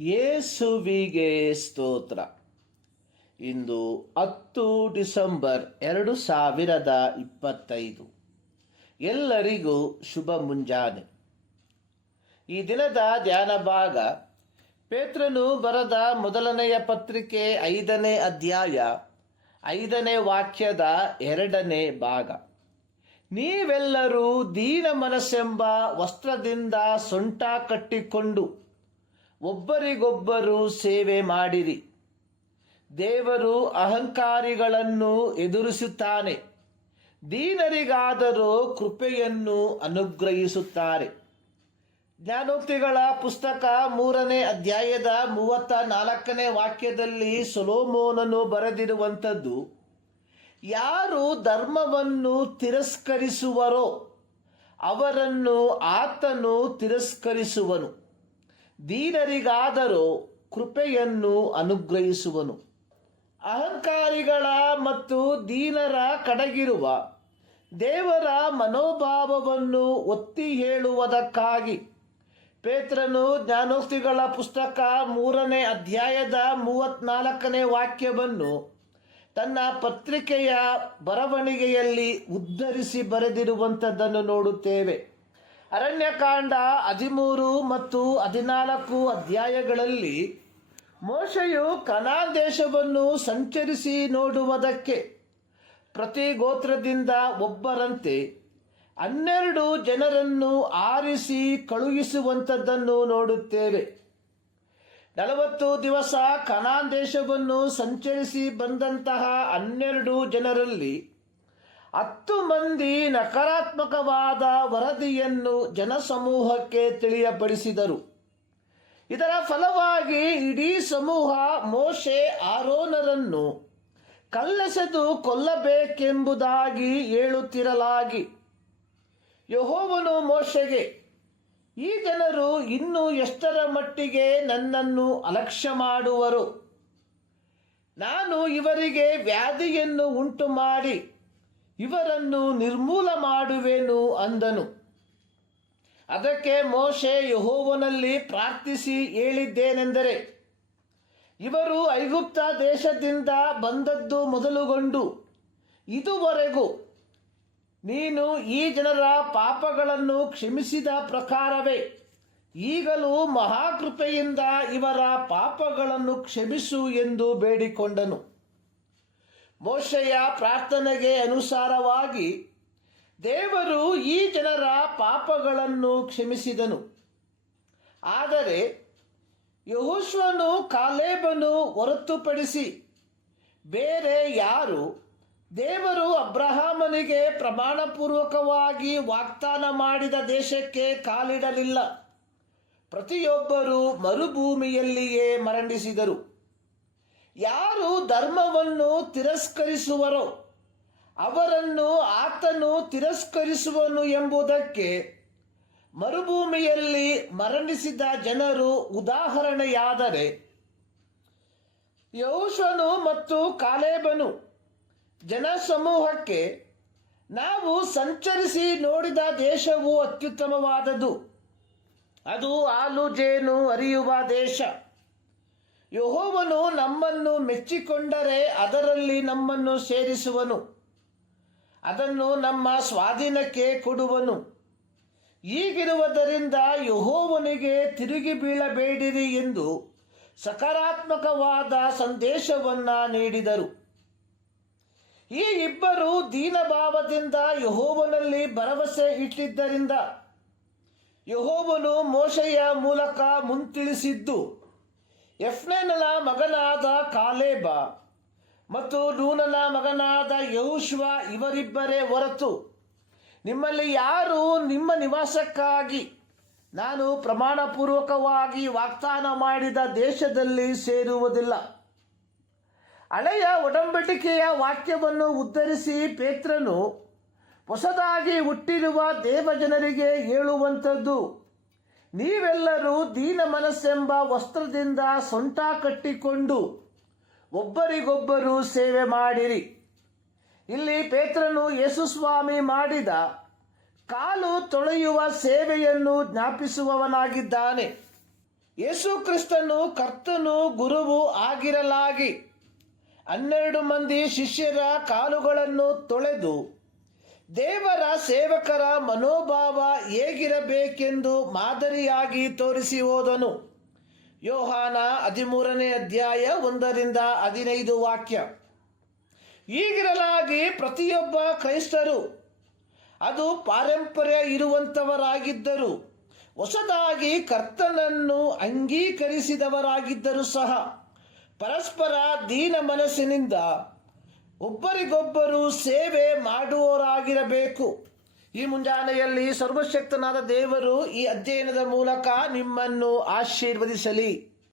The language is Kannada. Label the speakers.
Speaker 1: ಯೇಸುವಿಗೆ ಸ್ತೋತ್ರ. ಇಂದು ಹತ್ತು ಡಿಸೆಂಬರ್ ಎರಡು ಸಾವಿರದ ಇಪ್ಪತ್ತೈದು. ಎಲ್ಲರಿಗೂ ಶುಭ ಮುಂಜಾನೆ. ಈ ದಿನದ ಧ್ಯಾನ ಭಾಗ, ಪೇತ್ರನು ಬರದ ಮೊದಲನೆಯ ಪತ್ರಿಕೆ ಐದನೇ ಅಧ್ಯಾಯ, ಐದನೇ ವಾಕ್ಯದ ಎರಡನೇ ಭಾಗ. ನೀವೆಲ್ಲರೂ ದೀನ ಮನಸ್ಸೆಂಬ ವಸ್ತ್ರದಿಂದ ಸೊಂಟ ಕಟ್ಟಿಕೊಂಡು ಒಬ್ಬರಿಗೊಬ್ಬರು ಸೇವೆ ಮಾಡಿರಿ. ದೇವರು ಅಹಂಕಾರಿಗಳನ್ನು ಎದುರಿಸುತ್ತಾನೆ. ದೀನರಿಗಾದರೂ ಕೃಪೆಯನ್ನು ಅನುಗ್ರಹಿಸುತ್ತಾರೆ. ಜ್ಞಾನೋಕ್ತಿಗಳ ಪುಸ್ತಕ ಮೂರನೇ ಅಧ್ಯಾಯದ ಮೂವತ್ತ ನಾಲ್ಕನೇ ವಾಕ್ಯದಲ್ಲಿ ಸೊಲೋಮೋನನು ಬರೆದಿರುವಂಥದ್ದು, ಯಾರು ಧರ್ಮವನ್ನು ತಿರಸ್ಕರಿಸುವರೋ ಅವರನ್ನು ಆತನು ತಿರಸ್ಕರಿಸುವನು. ದೀನರಿಗಾದರೂ ಕೃಪೆಯನ್ನು ಅನುಗ್ರಹಿಸುವನು. ಅಹಂಕಾರಿಗಳ ಮತ್ತು ದೀನರ ಕಡಗಿರುವ ದೇವರ ಮನೋಭಾವವನ್ನು ಒತ್ತಿ ಹೇಳುವುದಕ್ಕಾಗಿ. ಪೇತ್ರನು ಜ್ಞಾನೋಕ್ತಿಗಳ ಪುಸ್ತಕ ಮೂರನೇ ಅಧ್ಯಾಯದ ಮೂವತ್ನಾಲ್ಕನೇ ವಾಕ್ಯವನ್ನು ತನ್ನ ಪತ್ರಿಕೆಯ ಬರವಣಿಗೆಯಲ್ಲಿ ಉದ್ಧರಿಸಿ ಬರೆದಿರುವಂಥದ್ದನ್ನು ನೋಡುತ್ತೇವೆ. ಅರಣ್ಯಕಾಂಡ ಹದಿಮೂರು ಮತ್ತು ಹದಿನಾಲ್ಕು ಅಧ್ಯಾಯಗಳಲ್ಲಿ ಮೋಶೆಯು ಕನಾನ್ ದೇಶವನ್ನು ಸಂಚರಿಸಿ ನೋಡುವುದಕ್ಕೆ ಪ್ರತಿ ಗೋತ್ರದಿಂದ ಒಬ್ಬರಂತೆ ಹನ್ನೆರಡು ಜನರನ್ನು ಆರಿಸಿ ಕಳುಹಿಸುವಂಥದ್ದನ್ನು ನೋಡುತ್ತೇವೆ. ನಲವತ್ತು ದಿವಸ ಕನಾನ್ ದೇಶವನ್ನು ಸಂಚರಿಸಿ ಬಂದಂತಹ ಹನ್ನೆರಡು ಜನರಲ್ಲಿ ಹತ್ತು ಮಂದಿ ನಕಾರಾತ್ಮಕವಾದ ವರದಿಯನ್ನು ಜನಸಮೂಹಕ್ಕೆ ತಿಳಿಯಪಡಿಸಿದರು. ಇದರ ಫಲವಾಗಿ ಇಡೀ ಸಮೂಹ ಮೋಶೆ ಆರೋನರನ್ನು ಕಲ್ಲೆಸೆದು ಕೊಲ್ಲಬೇಕೆಂಬುದಾಗಿ ಹೇಳುತ್ತಿರಲಾಗಿ. ಯಹೋವನು ಮೋಶೆಗೆ, ಈ ಜನರು ಇನ್ನೂ ಎಷ್ಟರ ಮಟ್ಟಿಗೆ ನನ್ನನ್ನು ಅಲಕ್ಷ್ಯ ಮಾಡುವರು? ನಾನು ಇವರಿಗೆ ವ್ಯಾಧಿಯನ್ನು ಉಂಟು ಮಾಡಿ ಇವರನ್ನು ನಿರ್ಮೂಲ ಮಾಡುವೆನು ಅಂದನು. ಅದಕ್ಕೆ ಮೋಶೆ ಯಹೋವನಲ್ಲಿ ಪ್ರಾರ್ಥಿಸಿ ಹೇಳಿದ್ದೇನೆಂದರೆ, ಇವರು ಐಗುಪ್ತ ದೇಶದಿಂದ ಬಂದದ್ದು ಮೊದಲುಗೊಂಡು, ಇದುವರೆಗೂ ನೀನು ಈ ಜನರ ಪಾಪಗಳನ್ನು ಕ್ಷಮಿಸಿದ ಪ್ರಕಾರವೇ, ಈಗಲೂ ಮಹಾಕೃಪೆಯಿಂದ ಇವರ ಪಾಪಗಳನ್ನು ಕ್ಷಮಿಸು ಎಂದು ಬೇಡಿಕೊಂಡನು. ಮೋಶೆಯ ಪ್ರಾರ್ಥನೆಗೆ ಅನುಸಾರವಾಗಿ ದೇವರು ಈ ಜನರ ಪಾಪಗಳನ್ನು ಕ್ಷಮಿಸಿದನು. ಆದರೆ ಯಹುಶ್ವನು ಕಾಲೇಬನು ಹೊರತುಪಡಿಸಿ ಬೇರೆ ಯಾರು ದೇವರು ಅಬ್ರಹಾಮನಿಗೆ ಪ್ರಮಾಣಪೂರ್ವಕವಾಗಿ ವಾಗ್ದಾನ ಮಾಡಿದ ದೇಶಕ್ಕೆ ಕಾಲಿಡಲಿಲ್ಲ. ಪ್ರತಿಯೊಬ್ಬರೂ ಮರುಭೂಮಿಯಲ್ಲಿಯೇ ಮರಣಿಸಿದರು. ಯಾರು ಧರ್ಮವನ್ನು ತಿರಸ್ಕರಿಸುವರೋ, ಅವರನ್ನು ಆತನು ತಿರಸ್ಕರಿಸುವನು ಎಂಬುದಕ್ಕೆ ಮರುಭೂಮಿಯಲ್ಲಿ ಮರಣಿಸಿದ ಜನರು ಉದಾಹರಣೆಯಾದರೆ ಯೌಶನು ಮತ್ತು ಕಾಲೇಬನು ಜನಸಮೂಹಕ್ಕೆ, ನಾವು ಸಂಚರಿಸಿ ನೋಡಿದ ದೇಶವು ಅತ್ಯುತ್ತಮವಾದದು ಅದು ಹಾಲು ಜೇನು ಅರಿಯುವ ದೇಶ. ಯಹೋವನು ನಮ್ಮನ್ನು ಮೆಚ್ಚಿಕೊಂಡರೆ ಅದರಲ್ಲಿ ನಮ್ಮನ್ನು ಸೇರಿಸುವನು. ಅದನ್ನು ನಮ್ಮ ಸ್ವಾಧೀನಕ್ಕೆ ಕೊಡುವನು. ಈಗಿರುವುದರಿಂದ ಯಹೋವನಿಗೆ ತಿರುಗಿ ಬೀಳಬೇಡಿರಿ ಎಂದು ಸಕಾರಾತ್ಮಕವಾದ ಸಂದೇಶವನ್ನ ನೀಡಿದರು. ಈ ಇಬ್ಬರು ದೀನಭಾವದಿಂದ ಯಹೋವನಲ್ಲಿ ಭರವಸೆ ಇಟ್ಟಿದ್ದರಿಂದ ಯಹೋವನು ಮೋಶೆಯ ಮೂಲಕ ಮುಂತಿಳಿಸಿದ್ದು. ಎಫ್ನೇನನ ಮಗನಾದ ಕಾಲೇಬ ಮತ್ತು ನೂನನ ಮಗನಾದ ಯೌಶ್ವ ಇವರಿಬ್ಬರೇ ಹೊರತು, ನಿಮ್ಮಲ್ಲಿ ಯಾರು ನಿಮ್ಮ ನಿವಾಸಕ್ಕಾಗಿ ನಾನು ಪ್ರಮಾಣಪೂರ್ವಕವಾಗಿ ವಾಗ್ದಾನ ಮಾಡಿದ ದೇಶದಲ್ಲಿ ಸೇರುವುದಿಲ್ಲ. ಹಳೆಯ ಒಡಂಬಡಿಕೆಯ ವಾಕ್ಯವನ್ನು ಉದ್ಧರಿಸಿ ಪೇತ್ರನು ಹೊಸದಾಗಿ ಹುಟ್ಟಿರುವ ದೇವಜನರಿಗೆ ಹೇಳುವಂಥದ್ದು. ನೀವೆಲ್ಲರೂ ದೀನ ಮನಸ್ಸೆಂಬ ವಸ್ತ್ರದಿಂದ ಸೊಂಟ ಕಟ್ಟಿಕೊಂಡು ಒಬ್ಬರಿಗೊಬ್ಬರು ಸೇವೆ ಮಾಡಿರಿ. ಇಲ್ಲಿ ಪೇತ್ರನು ಯೇಸುಸ್ವಾಮಿ ಮಾಡಿದ ಕಾಲು ತೊಳೆಯುವ ಸೇವೆಯನ್ನು ಜ್ಞಾಪಿಸುವವನಾಗಿದ್ದಾನೆ. ಯೇಸು ಕ್ರಿಸ್ತನು ಕರ್ತನು, ಗುರುವು ಆಗಿರಲಾಗಿ. ಹನ್ನೆರಡು ಮಂದಿ ಶಿಷ್ಯರ ಕಾಲುಗಳನ್ನು ತೊಳೆದು ದೇವರ ಸೇವಕರ ಮನೋಭಾವ ಹೇಗಿರಬೇಕೆಂದು ಮಾದರಿಯಾಗಿ ತೋರಿಸಿ ಹೋದನು ಯೋಹಾನ ಹದಿಮೂರನೇ ಅಧ್ಯಾಯ ಒಂದರಿಂದ ಹದಿನೈದು ವಾಕ್ಯ. ಈಗಿರಲಾಗಿ ಪ್ರತಿಯೊಬ್ಬ ಕ್ರೈಸ್ತರು ಅದು ಪಾರಂಪರ್ಯ ಇರುವಂಥವರಾಗಿದ್ದರು ಹೊಸದಾಗಿ ಕರ್ತನನ್ನು ಅಂಗೀಕರಿಸಿದವರಾಗಿದ್ದರೂ ಸಹ ಪರಸ್ಪರ ದೀನ ಮನಸ್ಸಿನಿಂದ ಒಬ್ಬರಿಗೊಬ್ಬರು ಸೇವೆ ಮಾಡುವವರಾಗಿರಬೇಕು. ಈ ಮುಂಜಾನೆಯಲ್ಲಿ ಸರ್ವಶಕ್ತನಾದ ದೇವರು ಈ ಅಧ್ಯಯನದ ಮೂಲಕ ನಿಮ್ಮನ್ನು ಆಶೀರ್ವದಿಸಲಿ.